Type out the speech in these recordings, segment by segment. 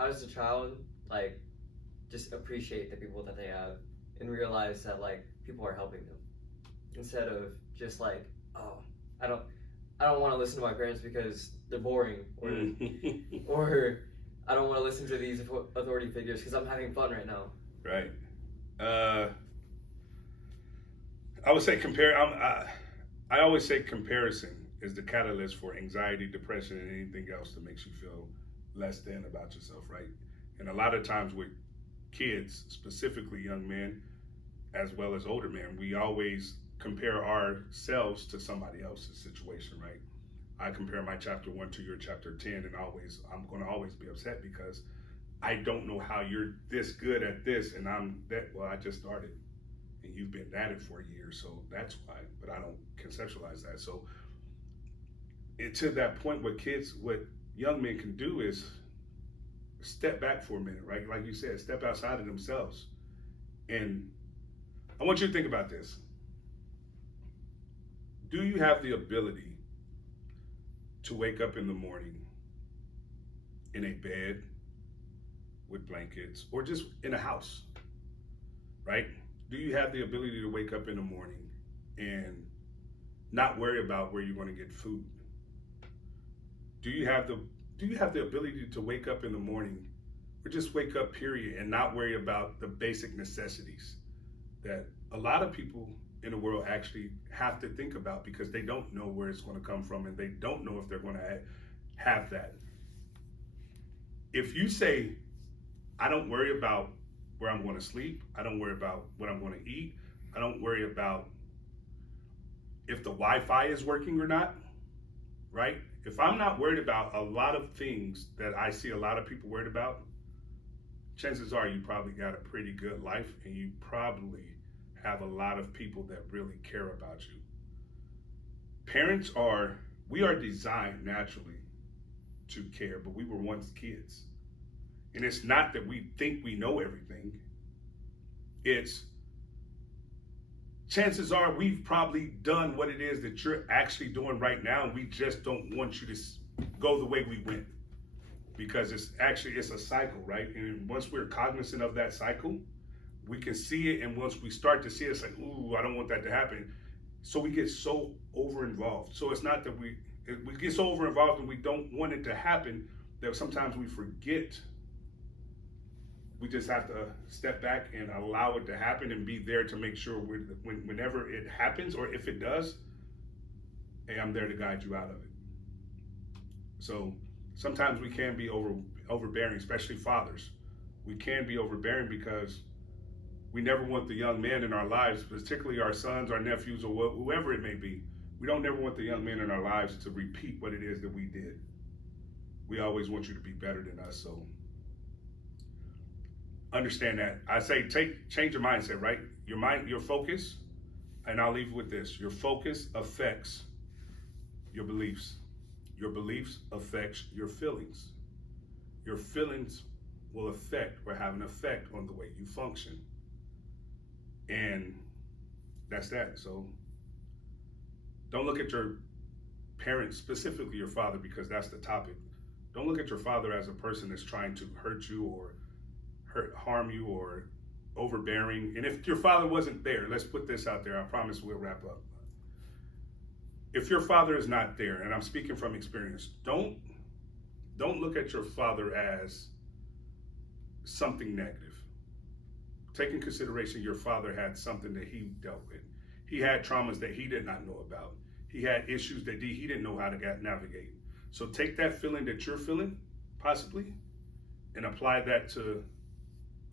how does a child like just appreciate the people that they have and realize that like people are helping them instead of just like, oh, I don't I don't want to listen to my parents because they're boring, or I don't want to listen to these authority figures because I'm having fun right now. Right. I would say I always say comparison is the catalyst for anxiety, depression, and anything else that makes you feel less than about yourself, right? And a lot of times with kids, specifically young men, as well as older men, we always compare ourselves to somebody else's situation, right? I compare my chapter 1 to your chapter 10, and I'm going to always be upset because I don't know how you're this good at this, and I'm that. Well, I just started, and you've been at it for a year, so that's why. But I don't conceptualize that. So, to that point, what young men can do is step back for a minute, right? Like you said, step outside of themselves, and I want you to think about this. Do you have the ability to wake up in the morning in a bed with blankets or just in a house, right? Do you have the ability to wake up in the morning and not worry about where you're going to get food? Do you have the ability to wake up in the morning or just wake up period and not worry about the basic necessities that a lot of people in the world actually have to think about because they don't know where it's going to come from and they don't know if they're going to have that. If you say, I don't worry about where I'm going to sleep, I don't worry about what I'm going to eat, I don't worry about if the Wi-Fi is working or not, right? If I'm not worried about a lot of things that I see a lot of people worried about, chances are you probably got a pretty good life and you probably have a lot of people that really care about you. We are designed naturally to care, but we were once kids. And it's not that we think we know everything. It's chances are we've probably done what it is that you're actually doing right now, and we just don't want you to go the way we went. Because it's a cycle, right? And once we're cognizant of that cycle, we can see it, and once we start to see it, it's like, ooh, I don't want that to happen. So we get so over-involved. So it's not that we get so over-involved and we don't want it to happen that sometimes we forget. We just have to step back and allow it to happen and be there to make sure whenever it happens, or if it does, hey, I'm there to guide you out of it. So sometimes we can be overbearing, especially fathers. We can be overbearing because we never want the young men in our lives, particularly our sons, our nephews, or whoever it may be. We don't never want the young men in our lives to repeat what it is that we did. We always want you to be better than us. So understand that. I say change your mindset, right? Your focus, and I'll leave you with this. Your focus affects your beliefs. Your beliefs affect your feelings. Your feelings will affect or have an effect on the way you function. And that's that. So don't look at your parents, specifically your father, because that's the topic. Don't look at your father as a person that's trying to hurt you or harm you or overbearing. And if your father wasn't there, let's put this out there. I promise we'll wrap up. If your father is not there, and I'm speaking from experience, don't look at your father as something negative. Take in consideration your father had something that he dealt with. He had traumas that he did not know about. He had issues that he didn't know how to navigate. So take that feeling that you're feeling, possibly, and apply that to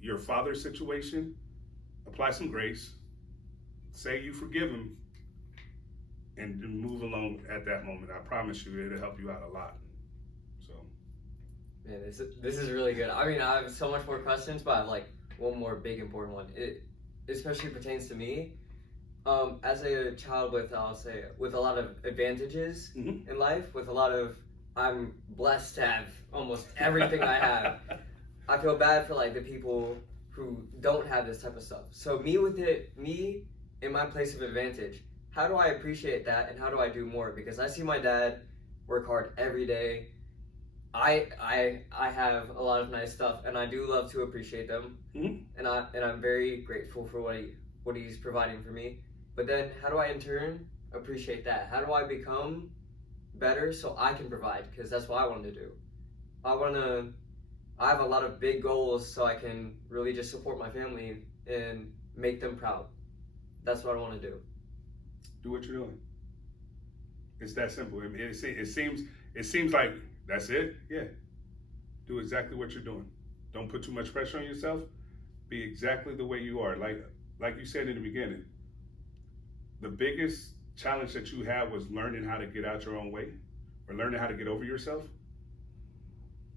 your father's situation. Apply some grace. Say you forgive him, and move along at that moment. I promise you, it'll help you out a lot. So, man, this is really good. I mean, I have so much more questions, but I have like one more big important one. It especially pertains to me. As a child with, I'll say, with a lot of advantages in life, I'm blessed to have almost everything I have. I feel bad for like the people who don't have this type of stuff. So me in my place of advantage, how do I appreciate that and how do I do more? Because I see my dad work hard every day. I have a lot of nice stuff, and I do love to appreciate them, and I'm very grateful for what he's providing for me. But then, how do I in turn appreciate that? How do I become better so I can provide? Because that's what I want to do. I have a lot of big goals so I can really just support my family and make them proud. That's what I want to do. Do what you're doing. It's that simple. It seems like that's it. Yeah. Do exactly what you're doing. Don't put too much pressure on yourself. Be exactly the way you are. Like you said in the beginning, the biggest challenge that you have was learning how to get out your own way or learning how to get over yourself.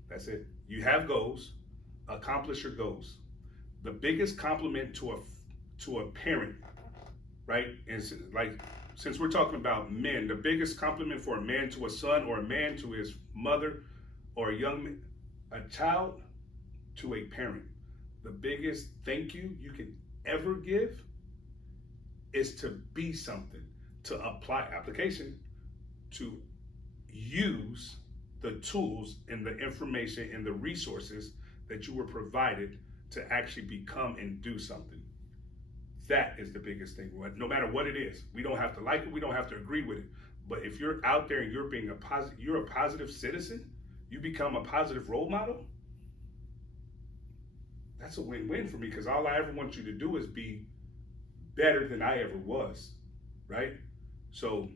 That's it. You have goals. Accomplish your goals. The biggest compliment to a parent, right? Is like, since we're talking about men, the biggest compliment for a man to a son or a man to his mother or a child to a parent, the biggest thank you you can ever give is to be something, to apply application, to use the tools and the information and the resources that you were provided to actually become and do something. That is the biggest thing. No matter what it is, we don't have to like it, we don't have to agree with it. But if you're out there and you're a positive citizen, you become a positive role model. That's a win-win for me, because all I ever want you to do is be better than I ever was, right? So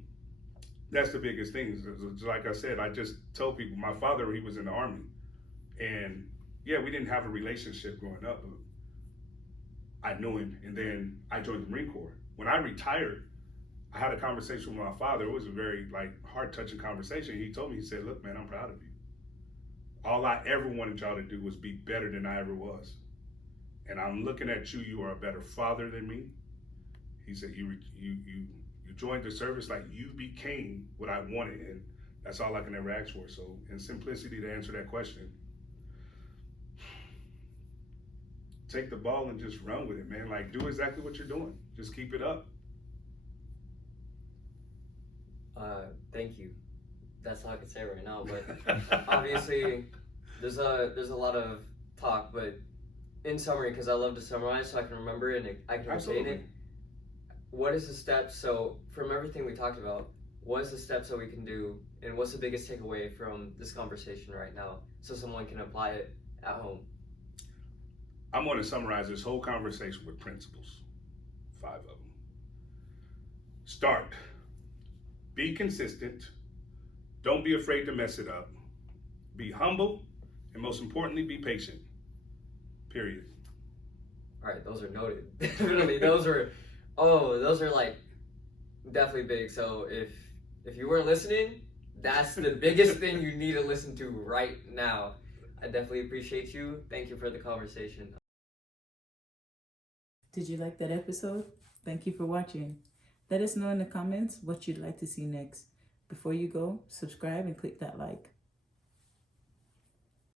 that's the biggest thing. Like I said, I just told people, my father, he was in the Army, and yeah, we didn't have a relationship growing up, but I knew him, and then I joined the Marine Corps. When I retired, I had a conversation with my father. It was a very heart-touching conversation. He told me, he said, "Look, man, I'm proud of you. All I ever wanted y'all to do was be better than I ever was. And I'm looking at you, you are a better father than me." He said, you joined the service, like you became what I wanted, and that's all I can ever ask for. So in simplicity, to answer that question, take the ball and just run with it, man. Like, do exactly what you're doing. Just keep it up. Thank you. That's all I can say right now. But obviously, there's a lot of talk. But in summary, because I love to summarize, so I can remember it and I can retain it. What is the step? So from everything we talked about, what is the steps that we can do, and what's the biggest takeaway from this conversation right now, so someone can apply it at home? I'm going to summarize this whole conversation with principles, 5 of them. Start. Be consistent. Don't be afraid to mess it up. Be humble, and most importantly, be patient. Period. All right, those are noted. Definitely, those are like definitely big. So if you weren't listening, that's the biggest thing you need to listen to right now. I definitely appreciate you. Thank you for the conversation. Did you like that episode? Thank you for watching. Let us know in the comments what you'd like to see next. Before you go, subscribe and click that like.